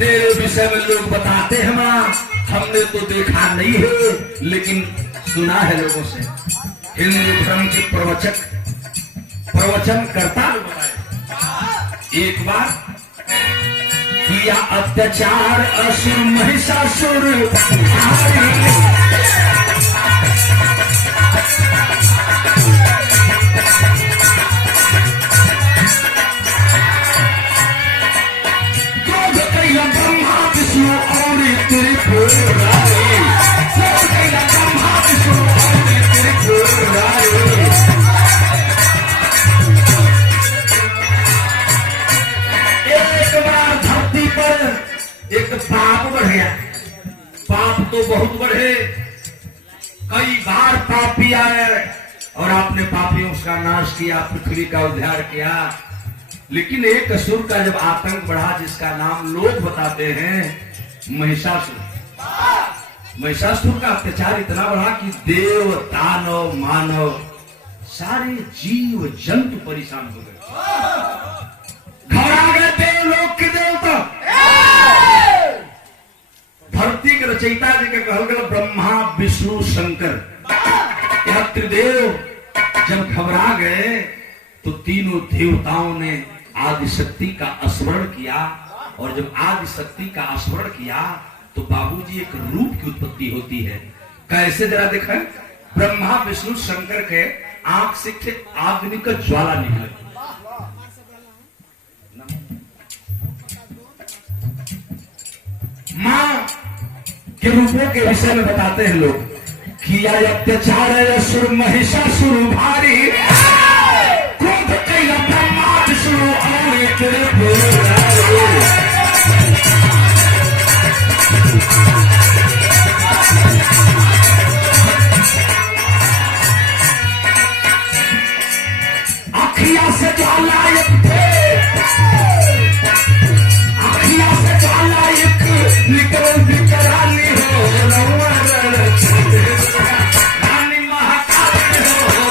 तेरे विषय में लोग बताते हैं माँ, हमने तो देखा नहीं है लेकिन सुना है लोगों से। हिंदू धर्म के प्रवचन करता लोग बताए, एक बार किया अत्याचार असुर महिषासुर एक पाप बढ़ गया। पाप तो बहुत बढ़े, कई बार पापी आए और आपने पापियों का नाश किया, पृथ्वी का उद्धार किया। लेकिन एक असुर का जब आतंक बढ़ा, जिसका नाम लोग बताते हैं महिषासुर। महिषासुर का अत्याचार इतना बढ़ा कि देव दानव मानव सारे जीव जंतु परेशान हो गए, घबरा गए। देवलोक के देवता, धरती के रचयिता जी के कहल गया ब्रह्मा विष्णु शंकर, यह त्रिदेव जब घबरा गए तो तीनों देवताओं ने आदिशक्ति का स्मरण किया। और जब आदिशक्ति का स्मरण किया तो बाबूजी एक रूप की उत्पत्ति होती है। कैसे जरा देखें, ब्रह्मा विष्णु शंकर के आंख से अग्नि का ज्वाला निकले। मां के रूपों के विषय में बताते हैं लोग, किया अत्याचार असुर महिषासुर भारी, क्रोध कैला ब्रह्मा विष्णु और अखिया से ज्वाला निकल बिकरानी हो रानी महाकाली हो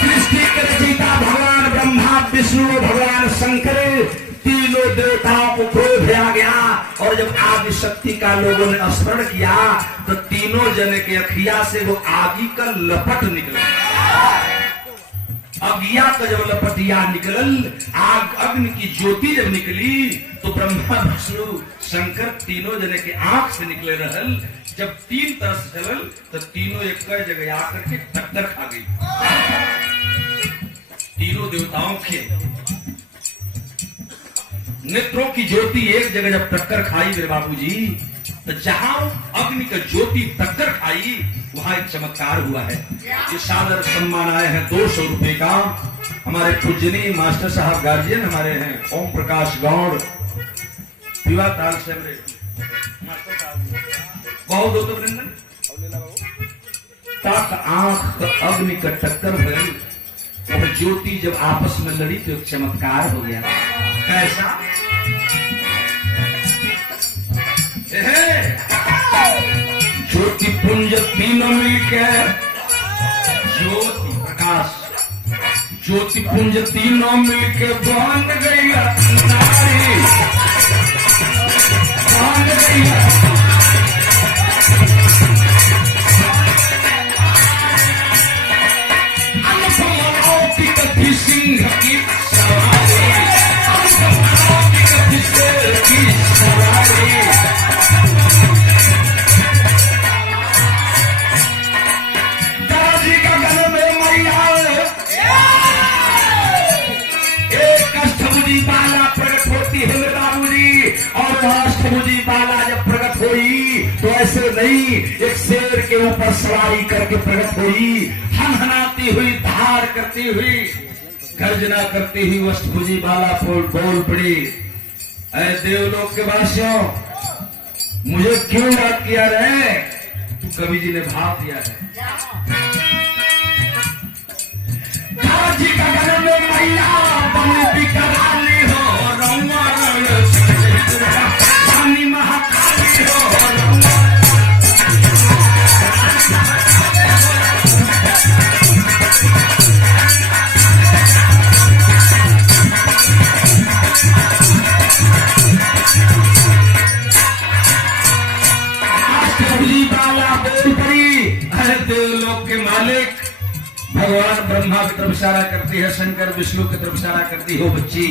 सृष्टि के रचयिता भगवान ब्रह्मा विष्णु भगवान शंकर तीनों देवताओं को क्रोध आ गया। और जब आदिशक्ति का लोगों ने स्मरण किया तो तीनों जने के अखिया से वो आदि का लपट निकला। अगिया का जब लपटिया निकलल, आग अग्नि की ज्योति जब निकली तो ब्रह्मा विष्णु शंकर तीनों जने के आंख से निकले रहल। जब तीन तरह से चलल तो तीनों एक जगह आकर के टक्कर खा गई। तीनों देवताओं के नेत्रों की ज्योति एक जगह जब टक्कर खाई मेरे बाबूजी, तो जहां अग्नि का ज्योति टक्कर खाई वहां एक चमत्कार हुआ है। ये सादर सम्मान आए हैं 200 रुपए का। हमारे पूजनीय मास्टर साहब गार्जियन हमारे हैं ओम प्रकाश गौड़ विवाह ताल से मास्टर साहब बहुत होते वृंदन तक आंख अग्नि का टक्कर भरी और ज्योति जब आपस में लड़ी तो एक चमत्कार हो गया। कैसा? ज्योति पुंज तीनों मिलकर ज्योति प्रकाश, ज्योति पुंज तीनों मिलकर बन गई नारी, बन गई सिंह की सवारी, की सवारी। नहीं, एक शेर के ऊपर सवारी करके प्रकट हुई, हनहनाती हुई, धार करती हुई, गर्जना करती हुई, अष्टभुजी बाला बोल पड़ी, अरे देवलोक के वासियों, मुझे क्यों याद किया रे? तू कवि जी ने भाव दिया है। जी का घर में मैया बंदी कराली हो, रउआ रानी महाकाली हो, देवलोक के मालिक भगवान ब्रह्मा की तरफ इशारा करती है, शंकर विष्णु की तरफ इशारा करती हो, बच्ची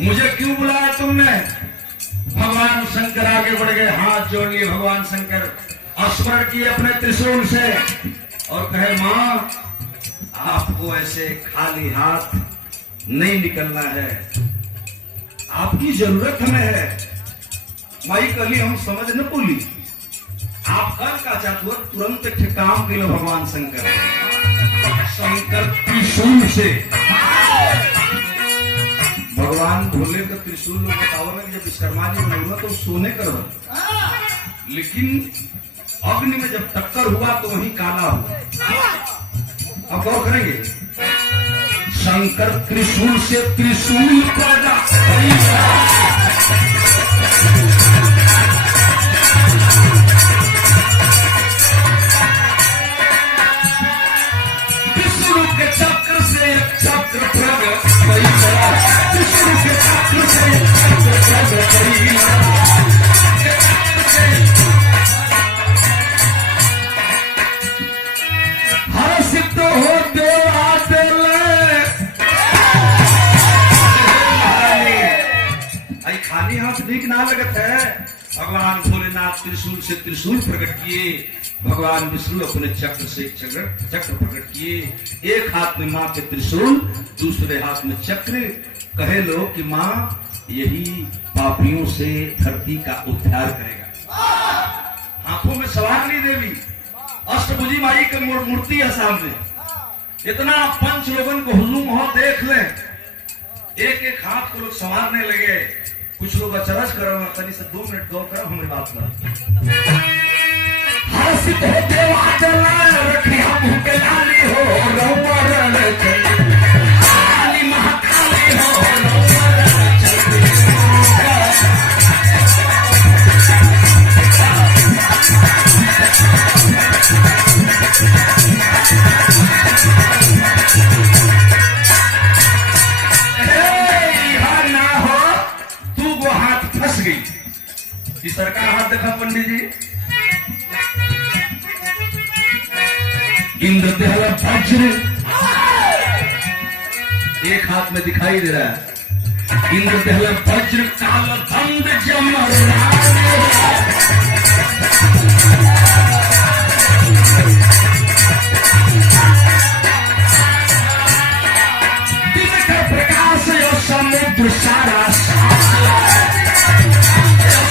मुझे क्यों बुलाया तुमने? भगवान शंकर आगे बढ़ गए, हाथ जोड़ लिए भगवान शंकर, स्मरण किए अपने त्रिशूल से और कहे, मां आपको ऐसे खाली हाथ नहीं निकलना है, आपकी जरूरत हमें है। माई कली हम समझ न बोली, आप कर का चाहते हो तुरंत एक काम के लो। भगवान शंकर त्रिशूल से, भगवान भोले का त्रिशूल बताओ ना, जब विश्वकर्मा जी बनूंगा तो सोने का बना, लेकिन अग्नि में जब टक्कर हुआ तो वही काला हुआ। अब गौर करेंगे, शंकर त्रिशूल से त्रिशूल पैदा, चक्र से चक्र प्रगट, विष्णु के चक्र से चक्र प्रगट, हर सिद्ध हो देवा आई खाली हाथ ठीक ना लगत है। भगवान भोलेनाथ त्रिशूल से त्रिशूल प्रकट किए, भगवान विष्णु अपने चक्र से चक्र प्रकट किए, एक हाथ में मां के त्रिशूल, दूसरे हाथ में चक्र। कहे लोग कि मां यही पापियों से धरती का उद्धार करेगा। हाथों में सवार ली देवी, अष्टभुजी माई की मूर्ति है सामने, इतना पंच लोगन को हुजूम हो देख ले, एक एक हाथ को लोग संवारने लगे। कुछ लोग अचरज करो, तनी से 2 मिनट गौर करो, हमारी बात करो। हर्षित हो देवा चला रखी हम के लाली हो, रउआ रण काली महाकाली हो, रउआ रण ना हो, तू वो हाथ फंस गई। तीसर का हाथ देखा पंडित जी, इंद्र देहला वज्र, एक हाथ में दिखाई दे रहा है, इंद्र देहला वज्र काल बंद जमर, दिनकर प्रकाश यो समुद्र सारा,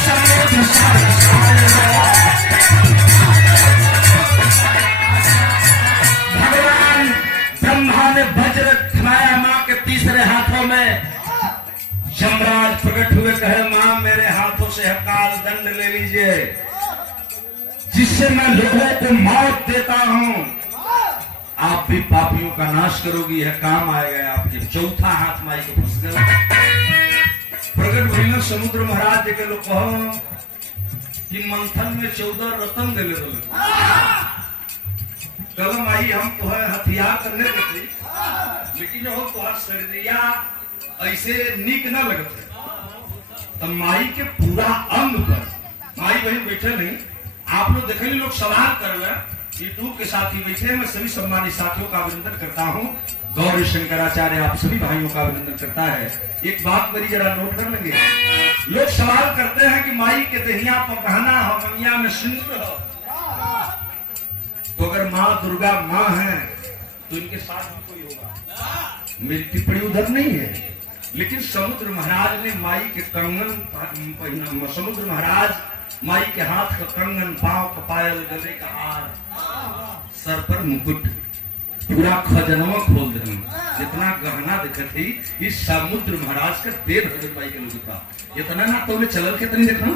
समुद्र सारा ब्रह्मा ने वज्र थमाया मां के तीसरे हाथों में। यमराज प्रकट हुए, कहे मां मेरे हाथों से काल दंड ले लीजिए, जिससे मैं लोगों को मौत देता हूं, आप भी पापियों का नाश करोगी, यह काम आएगा आपके। चौथा हाथ माई को फंस गया। प्रकट हुई समुद्र महाराज के लोग कहो कि मंथन में 14 रत्न दे ले बोले, कलम आई हम तो है हथियार करने देते, लेकिन जो हो तो शरीरिया ऐसे नीक न लगते, तब माई के पूरा अंग पर माई बहन बैठे नहीं, आप लोग देखे लोग सवाल कर रहे, यूट्यूब के साथी बैठे, मैं सभी सम्मानित साथियों का अभिनंदन करता हूँ। गौरी शंकराचार्य आप सभी भाइयों का अभिनंदन करता है। एक बात मेरी जरा नोट कर लेंगे, लोग सवाल करते हैं कि माई के दहिया पर कहना हो, मनिया में सिंदूर हो, तो अगर माँ दुर्गा माँ है तो इनके साथ भी कोई होगा। मेरी टिप्पणी उधर नहीं है, लेकिन समुद्र महाराज ने माई के कंगन, समुद्र महाराज माई के हाथ का कंगन, पांव का पायल, गले का हार, सर पर मुकुट, पूरा खजनवा खोल दे। जितना गहना दिखत थी इस समुद्र महाराज का देव भगत माई के लोग का इतना ना तो चलल के तनी देखा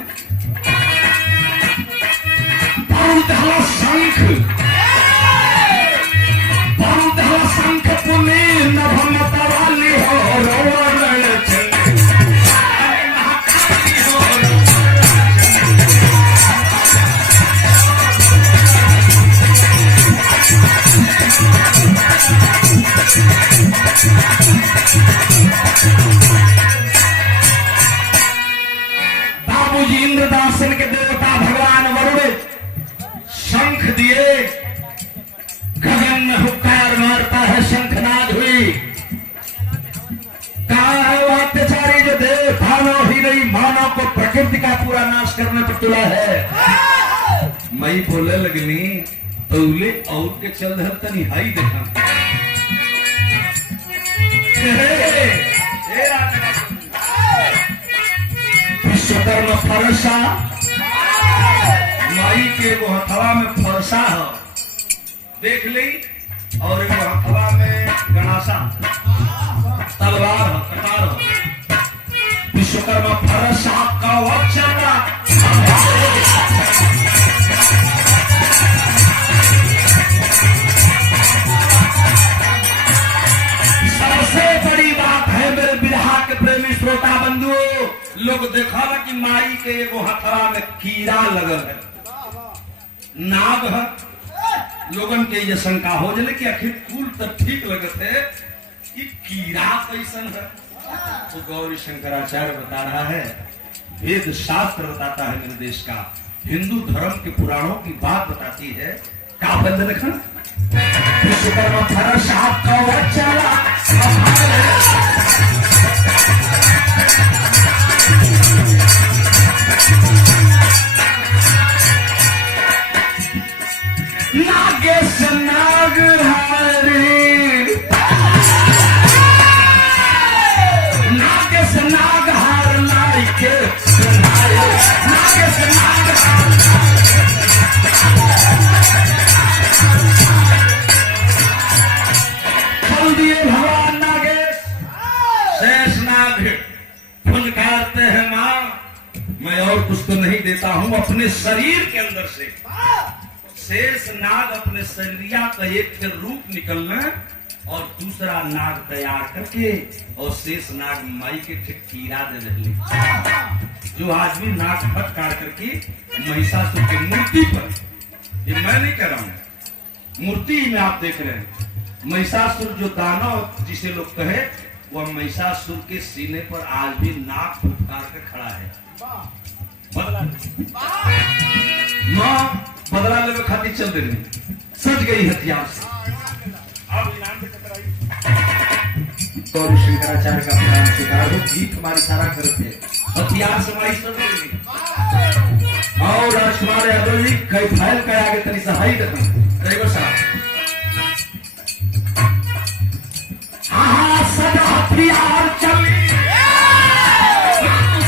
शंख शंख पुनी नभमतवाली हो रोवन बाबूजी इंद्रदासन के देवता भगवान वरुण शंख दिए, गगन में हुक्कार मारता है, शंखनाद हुई। कहा है वो अत्याचारी जो देव भानव ही नहीं मानव को प्रकृति का पूरा नाश करने पर तुला है। मई बोले लगनी तौले और के चल रहा तनी हाई देखा विश्वकर्मा फरसा माई के वो हथवा में फरसा हो देख ली, और वो हथवा में गणासा तलवार हो, कटार हो। विश्वकर्मा फरसा का वक्षरा सबसे बड़ी बात है मेरे बिरहा के प्रेमी श्रोता बंधुओं, लोग देखा ना कि माई के एगो हथवा में कीड़ा लगल है, नाग है। लोगन के ये शंका हो जले कि आखिर फूल तो ठीक लगत है कि कीड़ा कैसन है। तो गौरी शंकराचार्य बता रहा है, वेद शास्त्र बताता है मेरे देश का, हिंदू धर्म के पुराणों की बात बताती है। का बंद रखना विश्वकर्मा फरसा का वचला नागेश नाग हारी, नागेश नाग हार लाई के नागेश नाग हार फल दिए भगवान नागेश। शेष नाग फुनकारते हैं माँ, मैं और कुछ तो नहीं देता हूँ अपने शरीर के अंदर से। शेष नाग अपने शरीरिया का एक रूप निकलना और दूसरा नाग तैयार करके और शेष नाग माई के कीड़ा दे रही। जो आदमी नाग फट काट करके महिषासुर की मूर्ति पर, ये मैं नहीं कर रहा हूं, मूर्ति में आप देख रहे हैं, महिषासुर जो दानव जिसे लोग कहे, वह महिषासुर के सीने पर आज भी नाग फटकार कर खड़ा है। माँ बदला लेवे खातिर चल रही, सज गई हथियार से। अब इनाम से टकराई गौरी शंकराचार्य का प्राण स्वीकार हो, गीत हमारी सारा करते हथियार से हमारी सज गई। और राजकुमार यादव जी कई फाइल का आगे तनी सहाय रखना ड्राइवर साहब। हाँ सदा हथियार चली,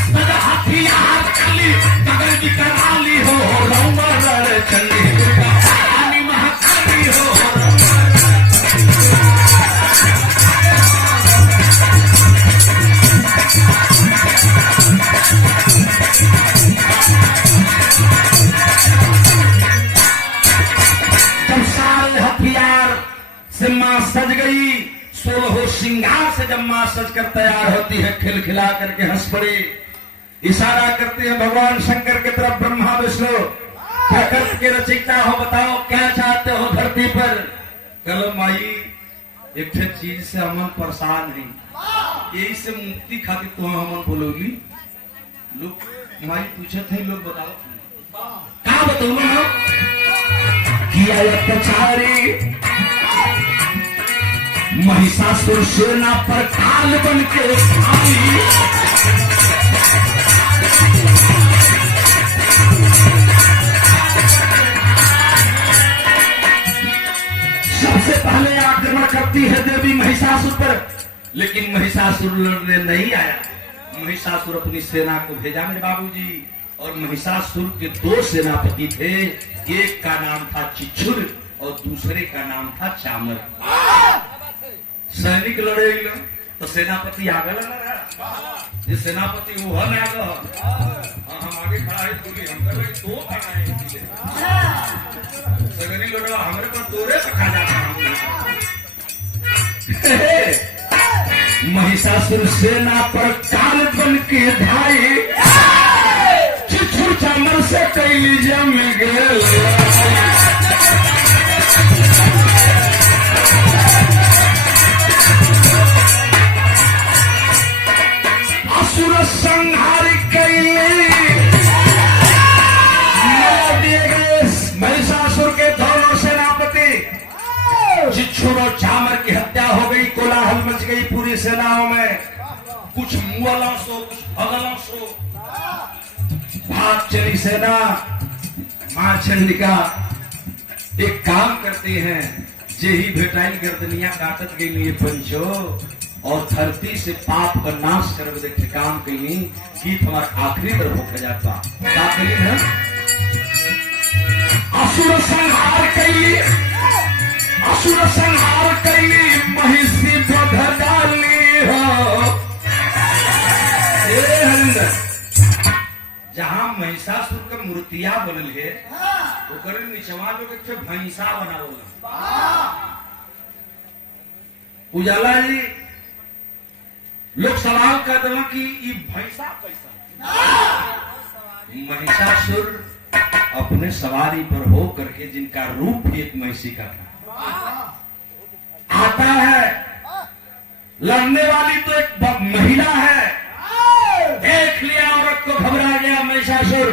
सदा हथियार चली, कगल की कराली हो रंगर चली, रानी महाकाली हो। जब सारे हथियार से मां सज गई, 16 श्रृंगार से जब मां सज कर तैयार होती है, खिलखिला करके हंस पड़ी, इशारा करते हैं भगवान शंकर की तरफ। ब्रह्मा विष्णु प्रकृति के रचयिता हो, बताओ क्या चाहते हो धरती पर। कल माई एक चीज से अमन परेशान है, यही से मुक्ति खातिर तुम अमन बोलोगी। लोग माई पूछे थे, लोग बताओ क्या बताओ किया अत्याचारी महिषासुर सेना पर काल बन के आई। सबसे पहले आक्रमण करती है देवी महिषासुर पर, लेकिन महिषासुर लड़ने नहीं आया। महिषासुर अपनी सेना को भेजा मेरे बाबूजी, और महिषासुर के 2 सेनापति थे। एक का नाम था चिच्छुर और दूसरे का नाम था चामर। सैनिक लड़े तो सेनापति आगे लगा रहा। ये सेनापति वो हम आगे हम आगे खड़ा है बोली हम कर रहे 2 खाना है सगरी लड़ा हमारे पास 2 पका जाता महिषासुर सेना पर काल बन के धाई चिच्छुर चामर से कई जम गए। असुर संहार महिषासुर के दोनों सेनापति चिच्छुर और चामर की हत्या हो गई। कोलाहल मच गई पूरी सेनाओं में। कुछ मुअलों सो कुछ भगलों सो भाग चली सेना। मां चंडिका एक काम करते हैं जेही भेटाई गर्दनिया काटत गई लिए पंचो और धरती से पाप का नाश कर देखे काम कहीं कि तुम्हारा आखिरी तरफ हो जाता क्या कही है। असुर संहार कई असुर संहार कई महिषी बध डाली हो। जहां महिषासुर का मूर्तिया बनल है ओकर निचवा लोग एक भैंसा बनावल। उजाला जी लोग सवाल कर देना कि ये भैंसा कैसा। महिषासुर अपने सवारी पर हो करके जिनका रूप भी एक महिषी का था आता है। लड़ने वाली तो एक महिला है। देख लिया औरत को घबरा गया महिषासुर।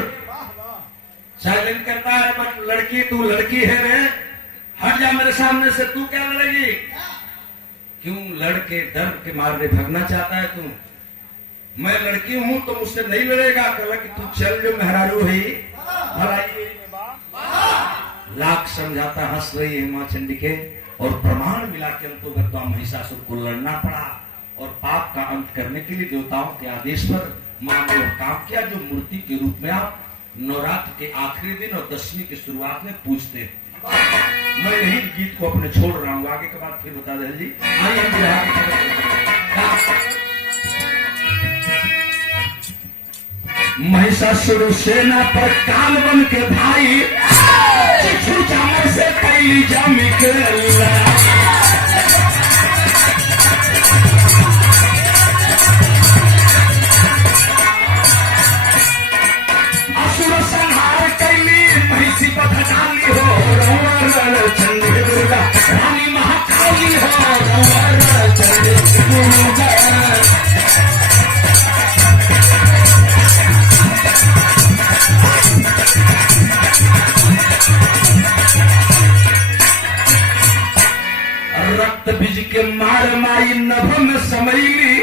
साइलेंट करता है बट लड़की तू लड़की है रे हट जा मेरे सामने से। तू क्या लड़ेगी क्यों लड़के डर के मारने भागना चाहता है तू। मैं लड़की हूं तो मुझसे नहीं लड़ेगा। कहला कि तू चल जो मेहरारू है भलाई लाख समझाता हंस रही है मां चंडिके और प्रमाण मिला के अंतोगत महिषासुर को लड़ना पड़ा। और पाप का अंत करने के लिए देवताओं के आदेश पर मां ने वह काम किया जो मूर्ति के रूप में आप नवरात्र के आखिरी दिन और 10वीं की शुरुआत में पूजते हैं। मैं यही गीत को अपने छोड़ रहा हूँ आगे के बाद फिर बता दें जी। आइए हम महिषासुर सेना पर काल बन के भाई चिच्छुर चामर से कई जम गए। रानी महाकाली हो रक्त बीज के मार माई नभ में समैली